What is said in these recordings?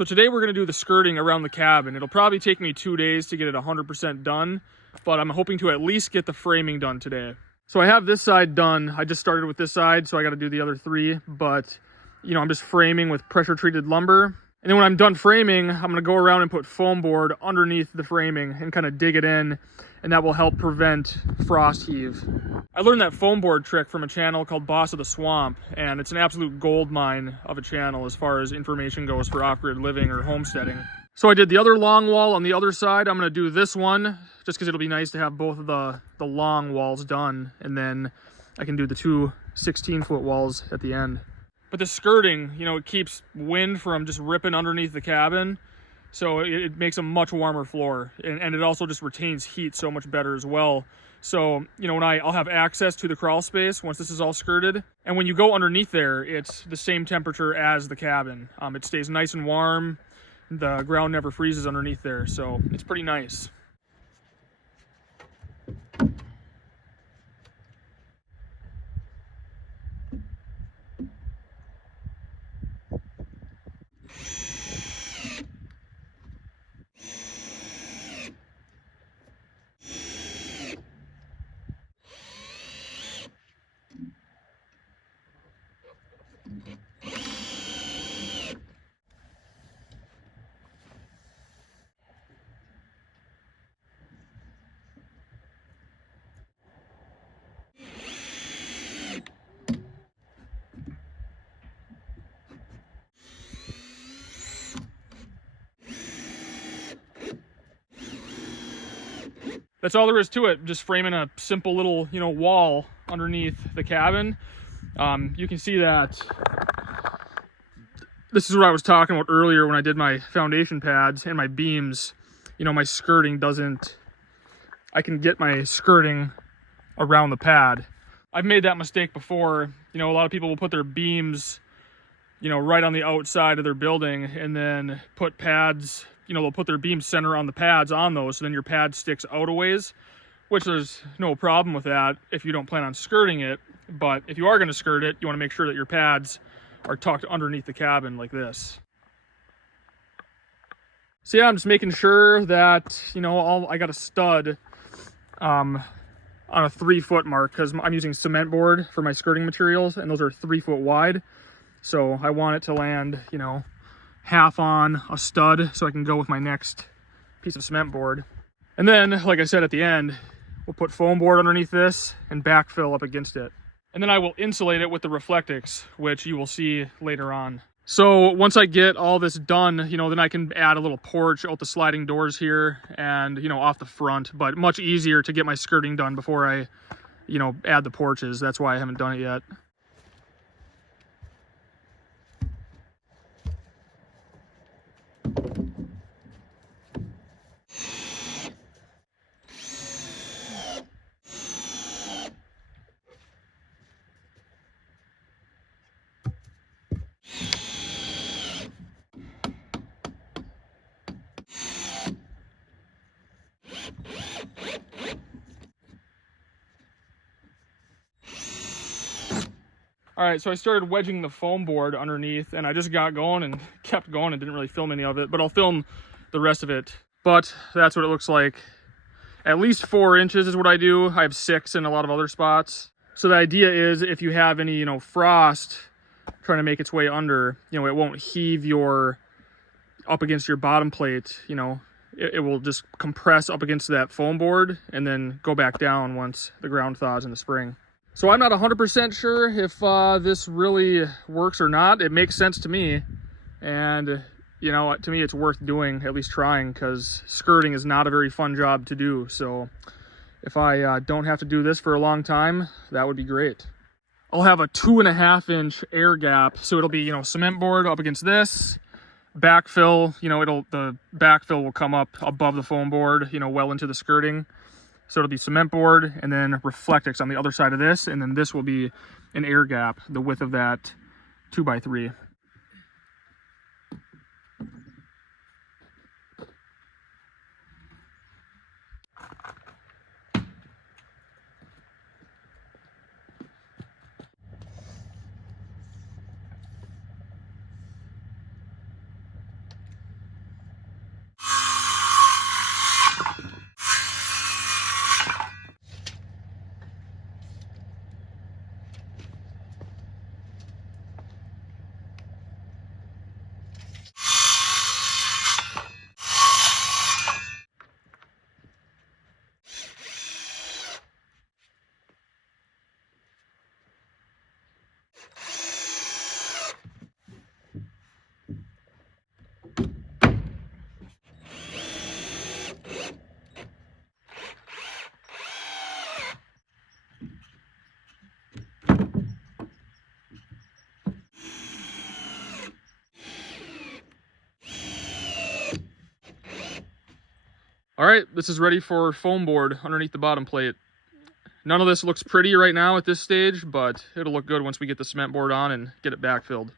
So today we're going to do the skirting around the cabin. It'll probably take me 2 days to get it 100% done, but I'm hoping to at least get the framing done today. So I have this side done. I just started with this side, so I got to do the other 3, but you know, I'm just framing with pressure treated lumber. And then when I'm done framing, I'm going to go around and put foam board underneath the framing and kind of dig it in, and that will help prevent frost heave. I learned that foam board trick from a channel called Boss of the Swamp, and it's an absolute gold mine of a channel as far as information goes for off-grid living or homesteading. So I did the other long wall on the other side. I'm going to do this one just because it'll be nice to have both of the long walls done, and then I can do the 2 16-foot walls at the end. But the skirting, you know, it keeps wind from just ripping underneath the cabin, so it makes a much warmer floor, and it also just retains heat so much better as well. So, you know, I'll have access to the crawl space once this is all skirted, and when you go underneath there, it's the same temperature as the cabin. It stays nice and warm. The ground never freezes underneath there, so it's pretty nice. That's all there is to it, just framing a simple little, you know, wall underneath the cabin. You can see that this is what I was talking about earlier when I did my foundation pads and my beams. You know, my skirting doesn't, I can get my skirting around the pad. I've made that mistake before. You know, a lot of people will put their beams, you know, right on the outside of their building and then put pads, you know, they'll put their beam center on the pads on those, so then your pad sticks out a ways, which there's no problem with that if you don't plan on skirting it. But if you are going to skirt it, you want to make sure that your pads are tucked underneath the cabin like this. So yeah, I'm just making sure that, you know, I got a stud on a 3-foot mark because I'm using cement board for my skirting materials, and those are 3 foot wide. So I want it to land, you know, half on a stud so I can go with my next piece of cement board. And then, like I said at the end, we'll put foam board underneath this and backfill up against it. And then I will insulate it with the Reflectix, which you will see later on. So once I get all this done, you know, then I can add a little porch out the sliding doors here and, you know, off the front, but much easier to get my skirting done before I, you know, add the porches. That's why I haven't done it yet. All right, so I started wedging the foam board underneath, and I just got going and kept going and didn't really film any of it, but I'll film the rest of it. But that's what it looks like. At least 4 inches is what I do. I have 6 in a lot of other spots. So the idea is if you have any, you know, frost trying to make its way under, you know, it won't heave your up against your bottom plate, you know, it will just compress up against that foam board and then go back down once the ground thaws in the spring. So I'm not 100% sure if this really works or not. It makes sense to me, and you know, to me it's worth doing, at least trying, because skirting is not a very fun job to do. So if I don't have to do this for a long time, that would be great. I'll have a 2.5-inch air gap, so it'll be, you know, cement board up against this, backfill, you know, the backfill will come up above the foam board, you know, well into the skirting. So it'll be cement board and then Reflectix on the other side of this, and then this will be an air gap, the width of that 2x3. All right, this is ready for foam board underneath the bottom plate. None of this looks pretty right now at this stage, but it'll look good once we get the cement board on and get it backfilled.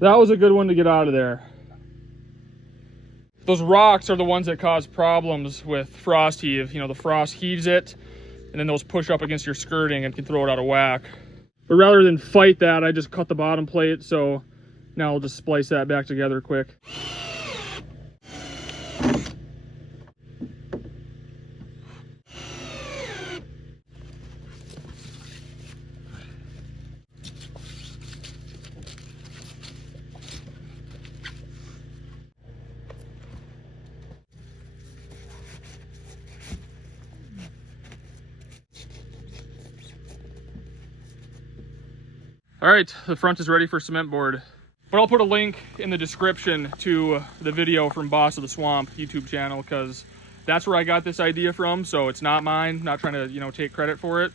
That was a good one to get out of there. Those rocks are the ones that cause problems with frost heave. You know, the frost heaves it, and then those push up against your skirting and can throw it out of whack. But rather than fight that, I just cut the bottom plate, so now I'll just splice that back together quick. All right, the front is ready for cement board. But I'll put a link in the description to the video from Boss of the Swamp YouTube channel, because that's where I got this idea from. So it's not mine, not trying to, you know, take credit for it.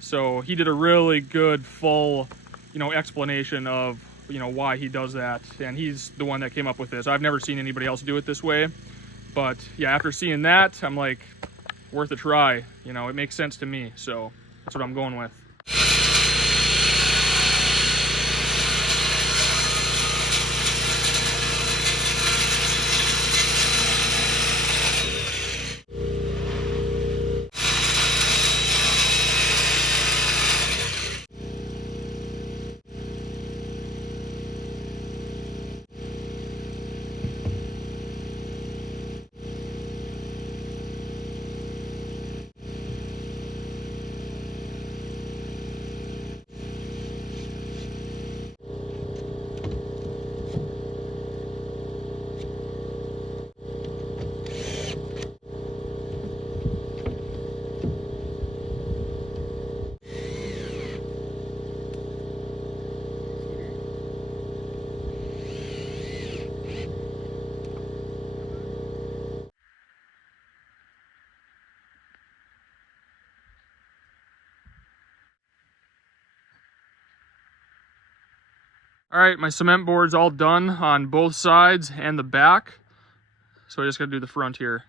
So he did a really good full, you know, explanation of, you know, why he does that. And he's the one that came up with this. I've never seen anybody else do it this way. But yeah, after seeing that, I'm like, worth a try. You know, it makes sense to me. So that's what I'm going with. All right, my cement board's all done on both sides and the back. So I just gotta do the front here.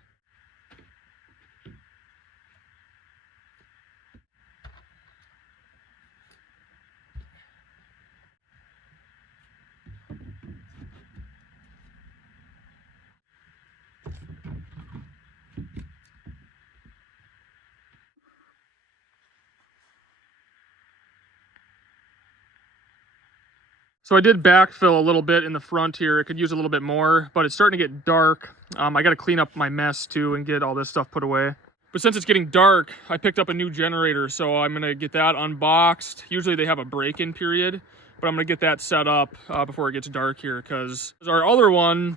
So I did backfill a little bit in the front here. It could use a little bit more, but it's starting to get dark. I got to clean up my mess too and get all this stuff put away. But since it's getting dark, I picked up a new generator, so I'm going to get that unboxed. Usually they have a break-in period, but I'm going to get that set up before it gets dark here, because our other one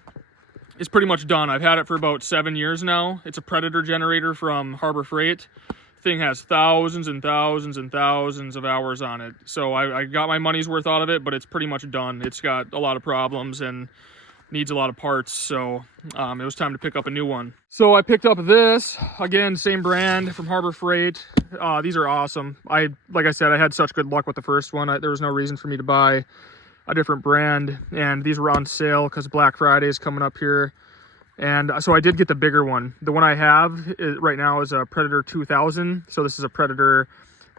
is pretty much done. I've had it for about 7 years now. It's a Predator generator from Harbor Freight. Thing has thousands and thousands and thousands of hours on it, so I got my money's worth out of it, but it's pretty much done. It's got a lot of problems and needs a lot of parts, so it was time to pick up a new one. So I picked up this, again, same brand from Harbor Freight. These are awesome. Like I said, I had such good luck with the first one. There was no reason for me to buy a different brand, and these were on sale because Black Friday is coming up here. And so I did get the bigger one. The one I have right now is a Predator 2000. So this is a Predator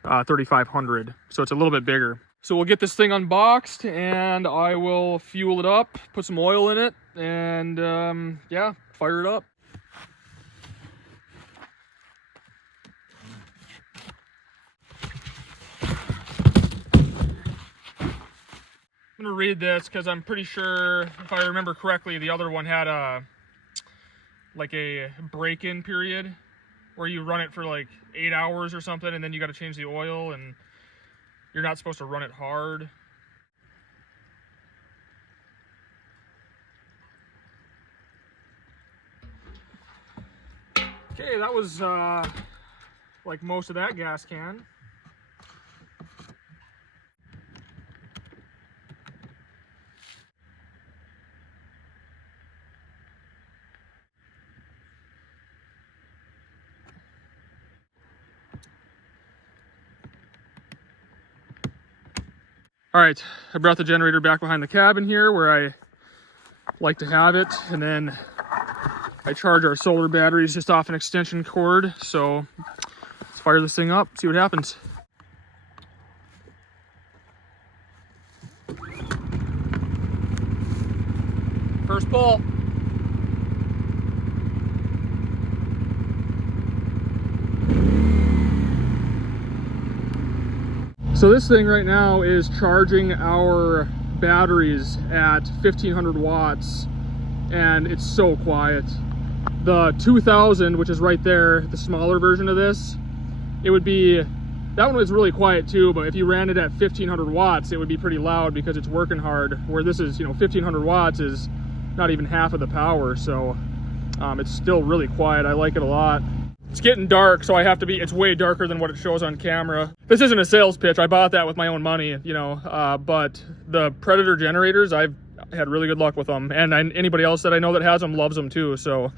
3500. So it's a little bit bigger. So we'll get this thing unboxed and I will fuel it up, put some oil in it, and yeah, fire it up. I'm gonna read this because I'm pretty sure, if I remember correctly, the other one had a break-in period where you run it for like 8 hours or something, and then you got to change the oil, and you're not supposed to run it hard. Okay, that was like most of that gas can. All right, I brought the generator back behind the cabin here where I like to have it, and then I charge our solar batteries just off an extension cord. So let's fire this thing up, see what happens. First pull. So this thing right now is charging our batteries at 1500 watts, and it's so quiet. The 2000, which is right there, the smaller version of this, it would be, that one was really quiet too, but if you ran it at 1500 watts, it would be pretty loud because it's working hard, where this is, 1500 watts is not even half of the power, so it's still really quiet. I like it a lot. It's getting dark, so I have to be, it's way darker than what it shows on camera. This isn't a sales pitch. I bought that with my own money, but the Predator generators, I've had really good luck with them. And anybody else that I know that has them loves them too. So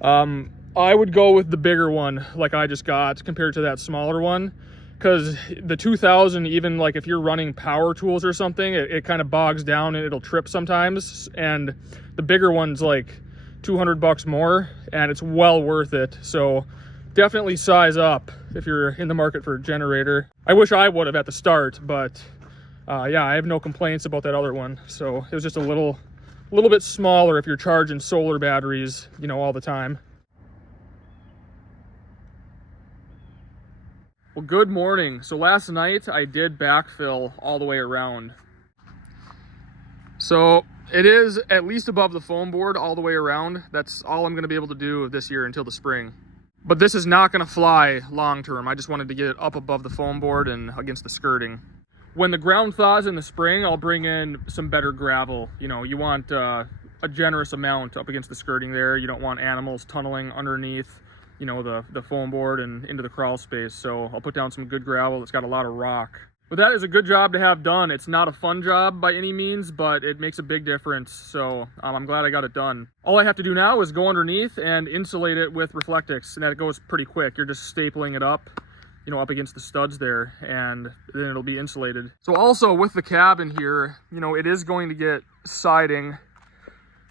I would go with the bigger one like I just got compared to that smaller one. Because the 2000, even like if you're running power tools or something, it kind of bogs down and it'll trip sometimes. And the bigger one's like $200 more, and it's well worth it. So definitely size up if you're in the market for a generator. I wish I would have at the start, but yeah, I have no complaints about that other one. So it was just a little bit smaller if you're charging solar batteries, all the time. Well, good morning. So last night I did backfill all the way around. So it is at least above the foam board all the way around. That's all I'm going to be able to do this year until the spring. But this is not going to fly long term. I just wanted to get it up above the foam board and against the skirting. When the ground thaws in the spring, I'll bring in some better gravel. You want a generous amount up against the skirting there. You don't want animals tunneling underneath the foam board and into the crawl space. So I'll put down some good gravel that's got a lot of rock. But that is a good job to have done. It's not a fun job by any means, but it makes a big difference. So I'm glad I got it done. All I have to do now is go underneath and insulate it with Reflectix, and that goes pretty quick. You're just stapling it up, up against the studs there, and then it'll be insulated. So also with the cabin here, it is going to get siding.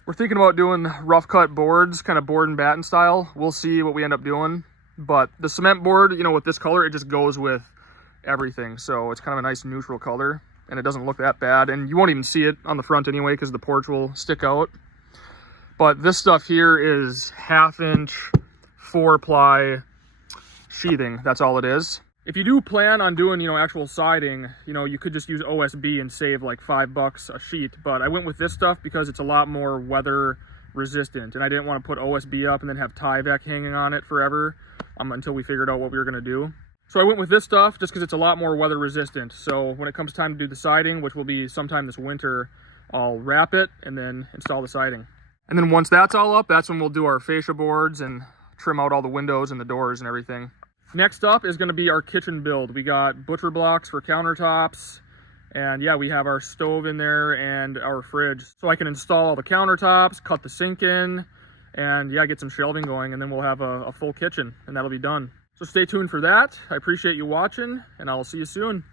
We're thinking about doing rough cut boards, kind of board and batten style. We'll see what we end up doing. But the cement board, with this color, it just goes with everything. So it's kind of a nice neutral color, and it doesn't look that bad. And you won't even see it on the front anyway because the porch will stick out. But this stuff here is 1/2 inch 4-ply sheathing. That's all it is. If you do plan on doing, actual siding, you could just use OSB and save like $5 a sheet. But I went with this stuff because it's a lot more weather resistant, and I didn't want to put OSB up and then have Tyvek hanging on it forever until we figured out what we were going to do. So I went with this stuff just because it's a lot more weather resistant. So when it comes time to do the siding, which will be sometime this winter, I'll wrap it and then install the siding. And then once that's all up, that's when we'll do our fascia boards and trim out all the windows and the doors and everything. Next up is going to be our kitchen build. We got butcher blocks for countertops, and yeah, we have our stove in there and our fridge. So I can install all the countertops, cut the sink in, and yeah, get some shelving going, and then we'll have a full kitchen, and that'll be done. So stay tuned for that. I appreciate you watching, and I'll see you soon.